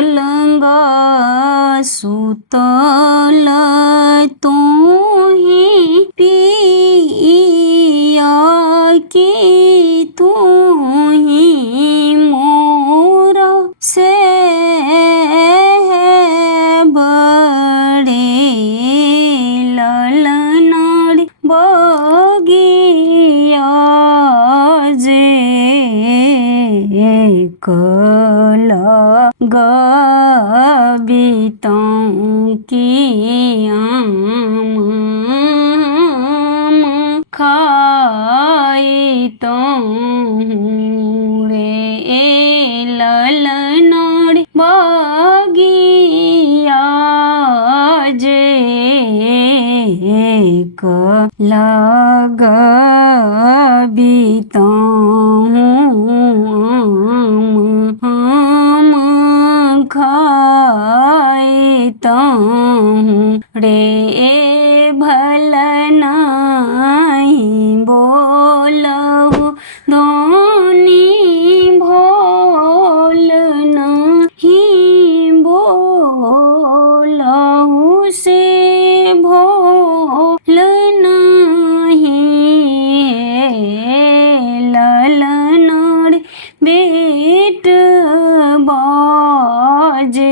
पलंगा सुतल तू ही पिया की तू ही मोरा से बड़े ललनाड़ बगिया जे कला गबीतों की आम खाई तो रे ललनाड़ बगिया जे कला गबीतों रे भल नहीं बोलहु धोनी भोल नहीं बोलहु से भोल नहीं ललनाड़ बेट बाजे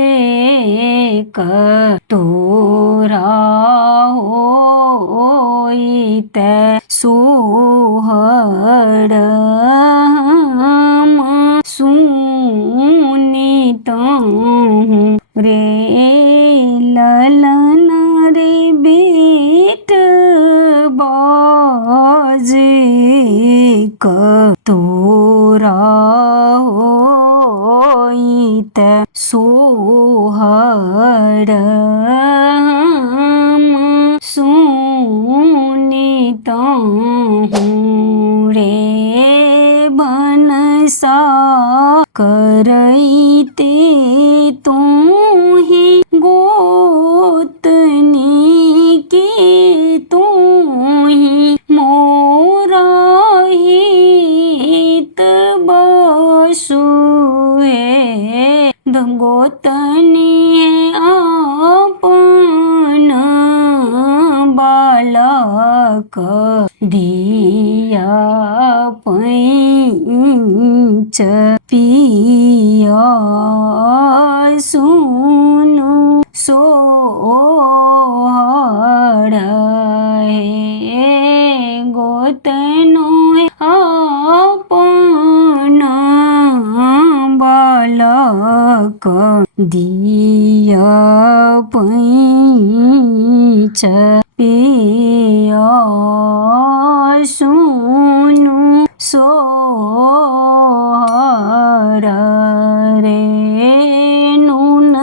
तोरा होइत सोहर सुनित रे ललन रे बेट बाजे तोरा होइत सोहर सुनित रे बनसा करैते तू ही गोतनी के तू ही मोरा हित बसु गोतनी आपन बालक दिया पैंच पिया सुनु सोहर गोतनो आपन बालक दिया पैंच पिया सुनु सोहर रे नून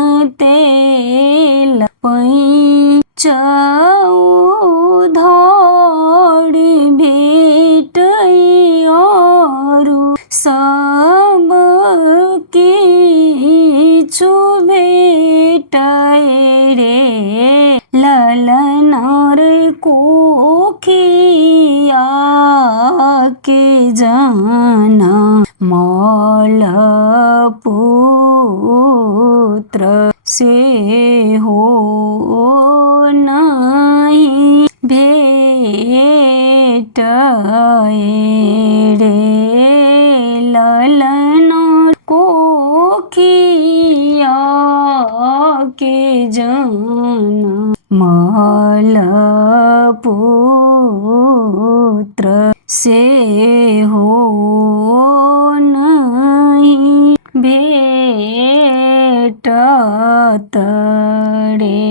तेल पैंच उधार भेट सब किछु भेटै रे ललनार कोखिया के जाना मल पुत्र से हो नहीं भेट रे ललनार कोखिया के जाना मल पुत्र से हो नहीं भेटत रे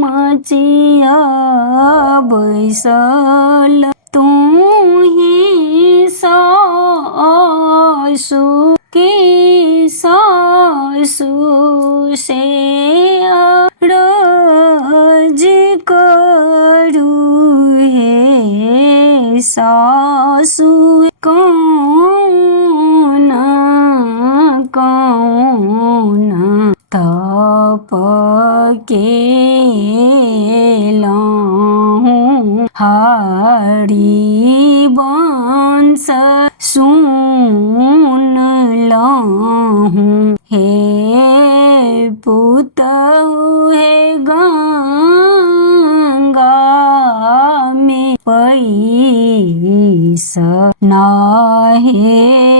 मचिया बैसल तू ही सासु की सासु से अरज करू हे सासु कौन कौन तप के लाहूं हारी वंश सुन लाहूं हे ईस नाहे